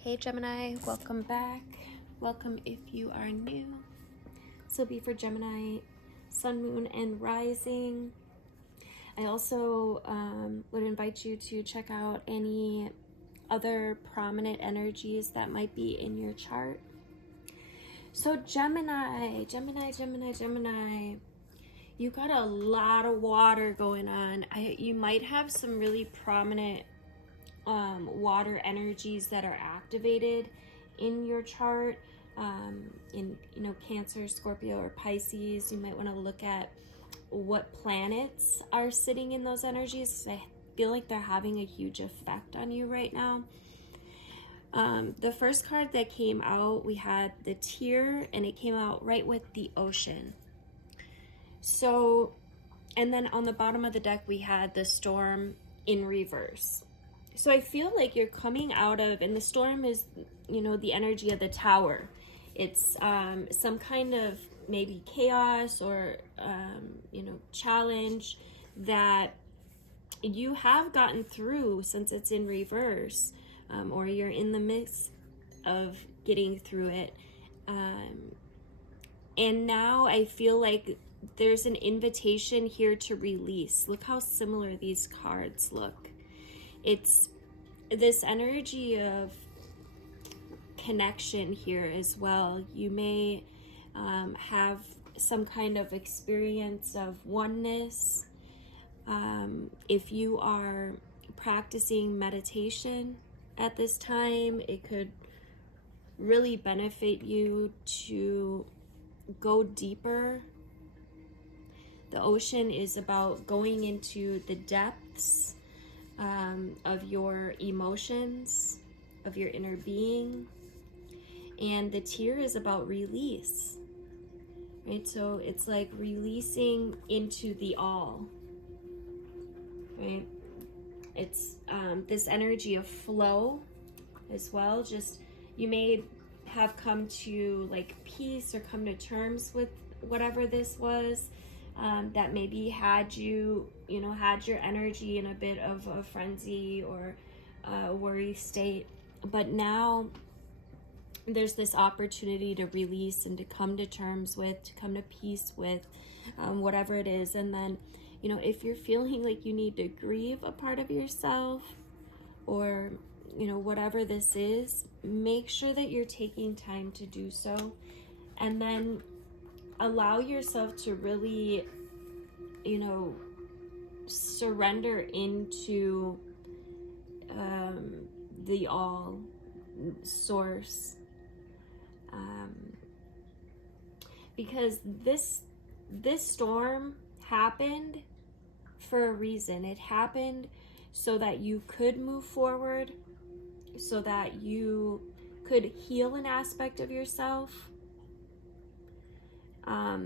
Hey Gemini, welcome back. Welcome if you are new. This will be for Gemini, Sun, Moon, and Rising. I also would invite you to check out any other prominent energies that might be in your chart. So Gemini, you got a lot of water going on. You might have some really prominent water energies that are activated in your chart. In Cancer, Scorpio, or Pisces, you might want to look at what planets are sitting in those energies. I feel like they're having a huge effect on you right now. The first card that came out, we had the Tear, and it came out right with the Ocean. So, and then on the bottom of the deck, we had the Storm in reverse. So I feel like you're coming out of, and the Storm is, the energy of the Tower. It's some kind of maybe chaos or, challenge that you have gotten through since it's in reverse, or you're in the midst of getting through it. And now I feel like there's an invitation here to release. Look how similar these cards look. It's this energy of connection here as well. You may have some kind of experience of oneness. If you are practicing meditation at this time, it could really benefit you to go deeper. The Ocean is about going into the depths of your emotions, of your inner being. And the Tear is about release, right? So it's like releasing into the all, right? It's this energy of flow as well. Just, you may have come to like peace or come to terms with whatever this was. That maybe had you, had your energy in a bit of a frenzy or a worry state. But now there's this opportunity to release and to come to terms with, to come to peace with whatever it is. And then, if you're feeling like you need to grieve a part of yourself or, whatever this is, make sure that you're taking time to do so. And then allow yourself to really, surrender into the all source. Because this storm happened for a reason. It happened so that you could move forward, so that you could heal an aspect of yourself,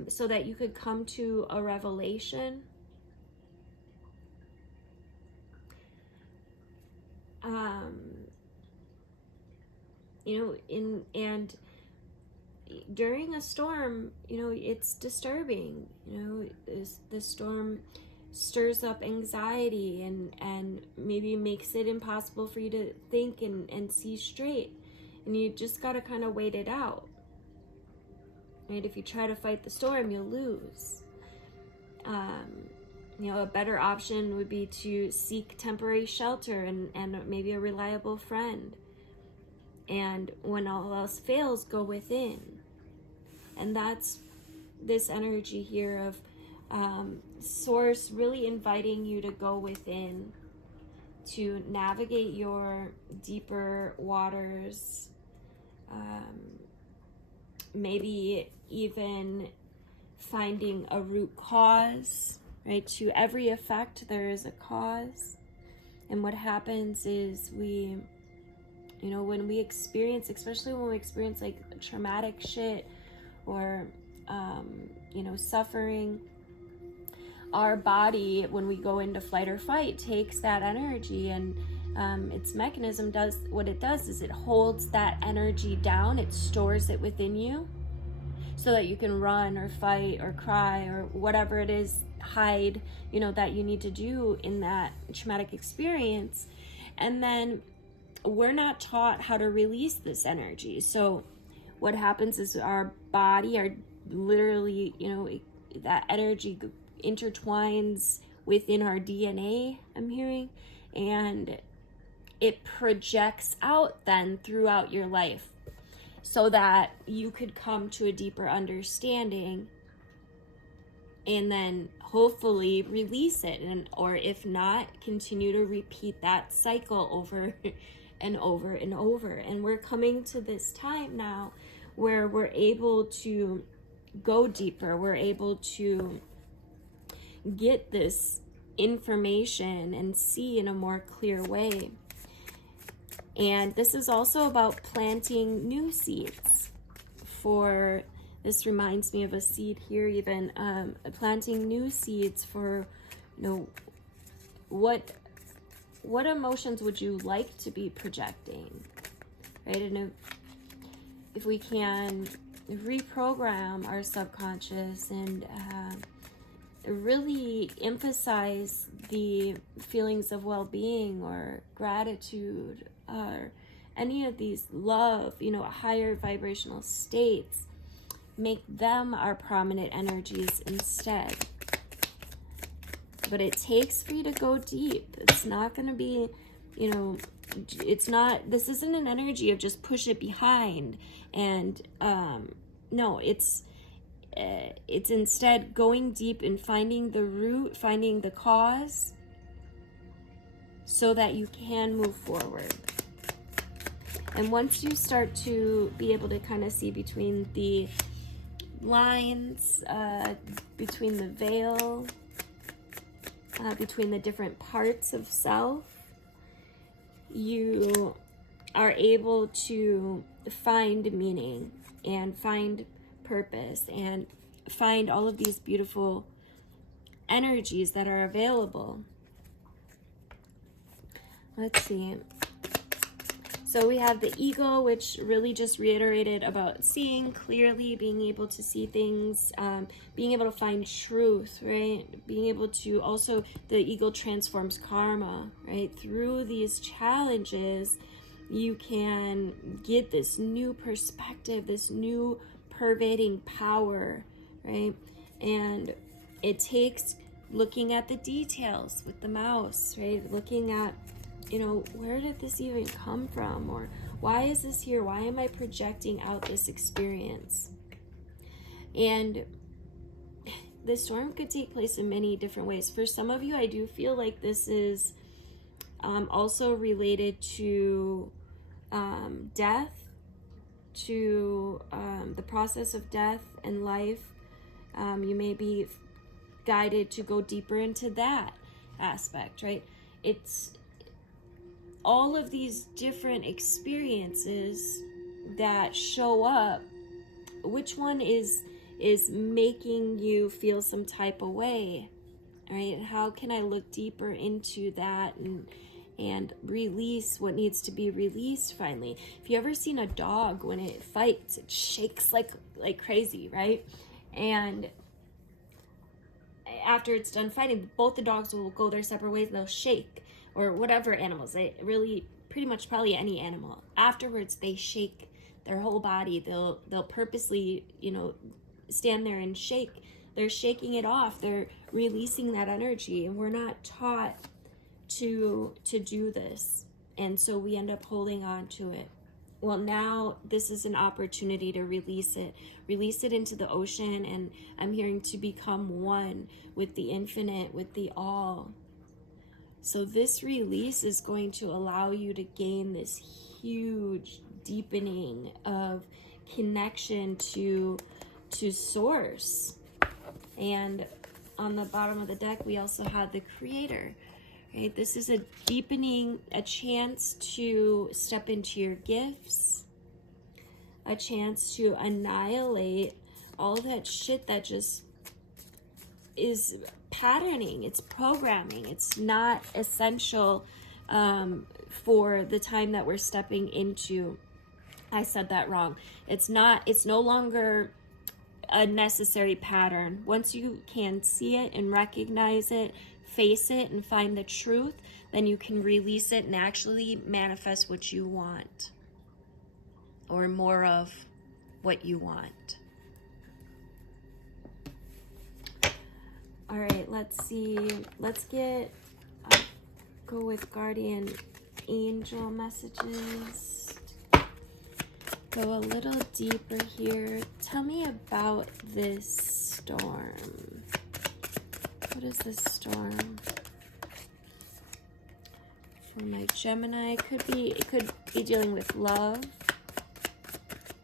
so that you could come to a revelation. And during a storm, it's disturbing. The storm stirs up anxiety and maybe makes it impossible for you to think and see straight. And you just got to kind of wait it out. Right? If you try to fight the storm, you'll lose. A better option would be to seek temporary shelter and maybe a reliable friend. And when all else fails, go within. And that's this energy here of Source really inviting you to go within, to navigate your deeper waters, maybe even finding a root cause, right? To every effect, there is a cause. And what happens is we, when we experience, especially when we experience like traumatic shit or, suffering, our body, when we go into flight or fight, takes that energy, and its mechanism does what it does is it holds that energy down. It stores it within you so that you can run or fight or cry or whatever it is, hide, that you need to do in that traumatic experience. And then we're not taught how to release this energy. So what happens is our body, our literally, that energy intertwines within our DNA, I'm hearing, and it projects out then throughout your life so that you could come to a deeper understanding and then hopefully release it, and or if not, continue to repeat that cycle over and over and over. And we're coming to this time now where we're able to go deeper, we're able to get this information and see in a more clear way. And this is also about planting new seeds. For this reminds me of a seed here, even planting new seeds for, what emotions would you like to be projecting, right? And if we can reprogram our subconscious and really emphasize the feelings of well-being or gratitude or any of these love, higher vibrational states, make them our prominent energies instead. But it takes for you to go deep. It's not going to be, this isn't an energy of just push it behind. And no, it's instead going deep and finding the root, finding the cause, so that you can move forward. And once you start to be able to kind of see between the lines, between the veil, between the different parts of self, you are able to find meaning and find purpose and find all of these beautiful energies that are available. Let's see. So we have the eagle, which really just reiterated about seeing clearly, being able to see things, being able to find truth, right? Being able to also, the eagle transforms karma, right? Through these challenges, you can get this new perspective, this new pervading power, right? And it takes looking at the details with the mouse, right? Looking at, where did this even come from? Or why is this here? Why am I projecting out this experience? And the storm could take place in many different ways. For some of you, I do feel like this is also related to death, to the process of death and life. You may be guided to go deeper into that aspect, right? It's all of these different experiences that show up. Which one is making you feel some type of way, right? And how can I look deeper into that and release what needs to be released finally? If you ever seen a dog, when it fights, it shakes like crazy, right? And after it's done fighting, both the dogs will go their separate ways. They'll shake, or whatever animals, they really, pretty much probably any animal. Afterwards, they shake their whole body. They'll purposely, stand there and shake. They're shaking it off. They're releasing that energy, and we're not taught to do this, and so we end up holding on to it. Well, now this is an opportunity to release it into the ocean, and I'm hearing to become one with the infinite, with the all. So this release is going to allow you to gain this huge deepening of connection to source. And on the bottom of the deck, we also have the creator, right? This is a deepening, a chance to step into your gifts, a chance to annihilate all that shit that just is patterning, it's programming, it's not essential for the time that we're stepping into. I said that wrong. It's no longer a necessary pattern. Once you can see it and recognize it, face it and find the truth, then you can release it and actually manifest what you want, or more of what you want. All right, let's see. Let's go with guardian angel messages. Go a little deeper here. Tell me about this storm. What is this storm? For my Gemini, it could be dealing with love,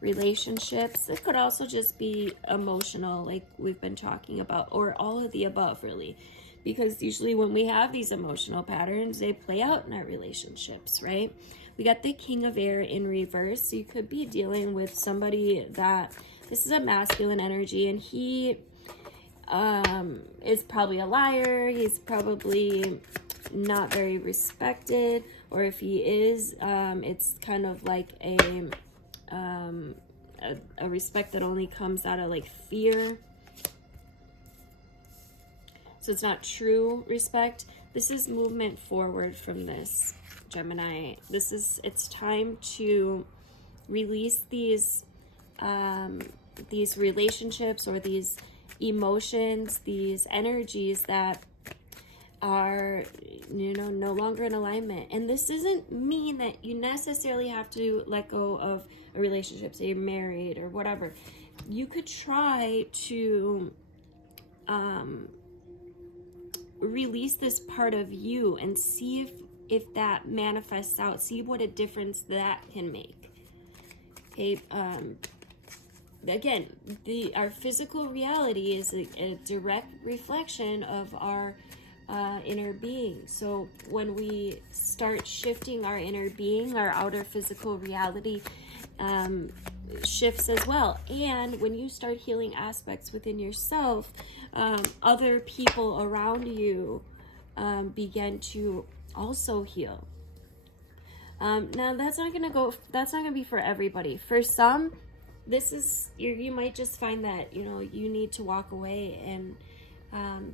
relationships. It could also just be emotional, like we've been talking about, or all of the above, really. Because usually when we have these emotional patterns, they play out in our relationships, right? We got the King of Air in reverse, so you could be dealing with somebody that, this is a masculine energy, and he is probably a liar. He's probably not very respected, or if he is, it's kind of like a respect that only comes out of like fear. So it's not true respect. This is movement forward from this, Gemini. It's time to release these relationships or these emotions, these energies that are, no longer in alignment. And this doesn't mean that you necessarily have to let go of a relationship, say you're married or whatever. You could try to release this part of you and see if that manifests out. See what a difference that can make. Okay. Again, our physical reality is a direct reflection of our inner being. So when we start shifting our inner being, our outer physical reality shifts as well. And when you start healing aspects within yourself, other people around you begin to also heal. Now that's not gonna be for everybody. For some, this is, you might just find that you need to walk away, and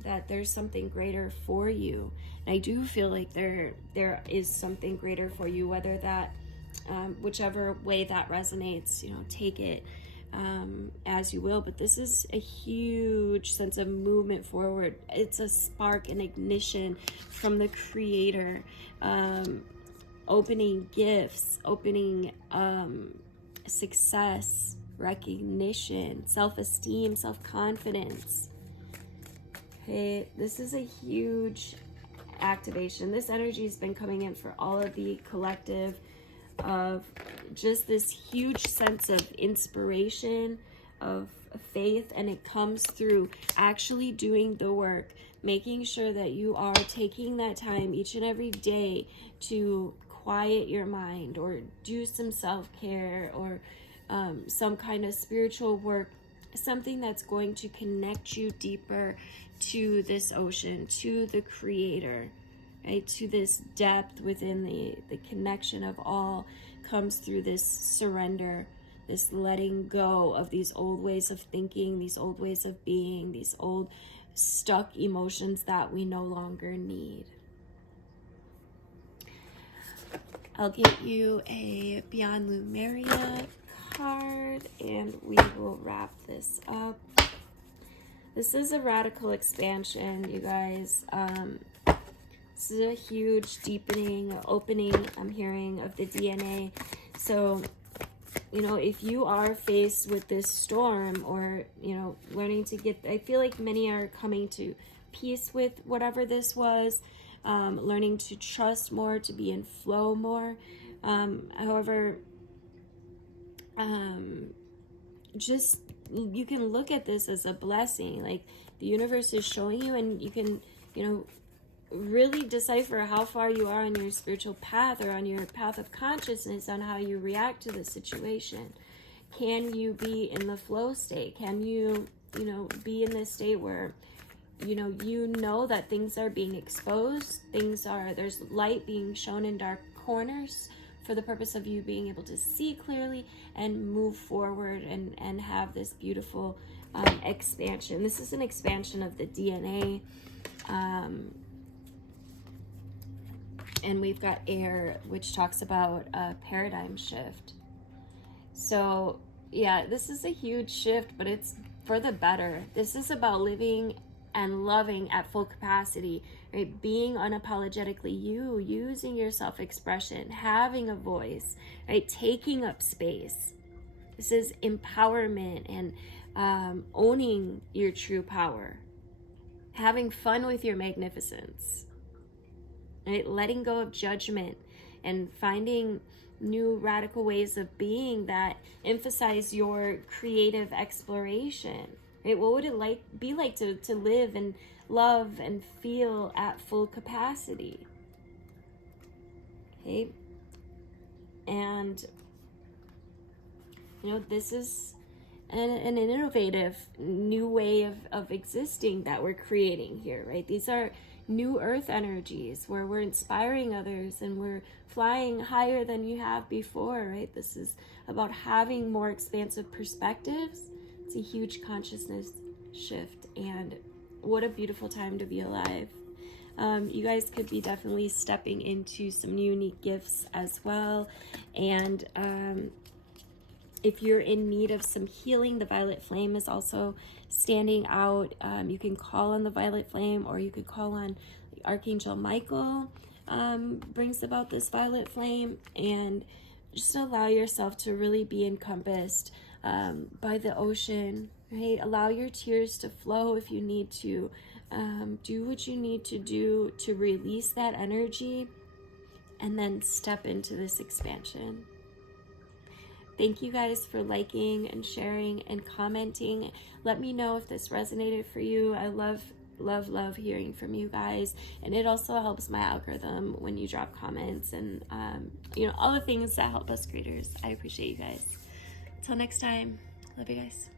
that there's something greater for you. And I do feel like there is something greater for you, whether that whichever way that resonates, take it as you will. But this is a huge sense of movement forward. It's a spark, an ignition from the Creator, opening gifts, opening success, recognition, self-esteem, self-confidence. Okay, this is a huge activation. This energy has been coming in for all of the collective, of just this huge sense of inspiration, of faith, and it comes through actually doing the work, making sure that you are taking that time each and every day to quiet your mind, or do some self-care, or some kind of spiritual work, something that's going to connect you deeper to this ocean, to the Creator, right? To this depth within the connection of all, comes through this surrender, this letting go of these old ways of thinking, these old ways of being, these old stuck emotions that we no longer need. I'll get you a Beyond Lemuria card and we will wrap this up. This is a radical expansion, you guys. This is a huge deepening, opening, I'm hearing, of the DNA. So, if you are faced with this storm, or, learning to get, I feel like many are coming to peace with whatever this was, learning to trust more, to be in flow more. However, just, you can look at this as a blessing. Like, the universe is showing you, and you can, really decipher how far you are on your spiritual path, or on your path of consciousness, on how you react to the situation. Can you be in the flow state? Can you, be in this state where, that things are being exposed, there's light being shown in dark corners, for the purpose of you being able to see clearly and move forward and have this beautiful expansion. This is an expansion of the DNA. And we've got air, which talks about a paradigm shift. So yeah, this is a huge shift, but it's for the better. This is about living and loving at full capacity, right? Being unapologetically you, using your self-expression, having a voice, right? Taking up space. This is empowerment and owning your true power, having fun with your magnificence, right? Letting go of judgment and finding new radical ways of being that emphasize your creative exploration, right? What would it be like to live and love and feel at full capacity? Okay. And you know, this is an innovative new way of existing that we're creating here, right? These are new earth energies where we're inspiring others and we're flying higher than you have before, right? This is about having more expansive perspectives. It's a huge consciousness shift, and what a beautiful time to be alive. You guys could be definitely stepping into some unique gifts as well. And if you're in need of some healing, the violet flame is also standing out. You can call on the violet flame, or you could call on Archangel Michael. Brings about this violet flame, and just allow yourself to really be encompassed by the ocean, right? Allow your tears to flow if you need to. Do what you need to do to release that energy, and then step into this expansion. Thank you guys for liking and sharing and commenting. Let me know if this resonated for you. I love hearing from you guys, and it also helps my algorithm when you drop comments and you know, all the things that help us creators. I appreciate you guys. Till next time, love you guys.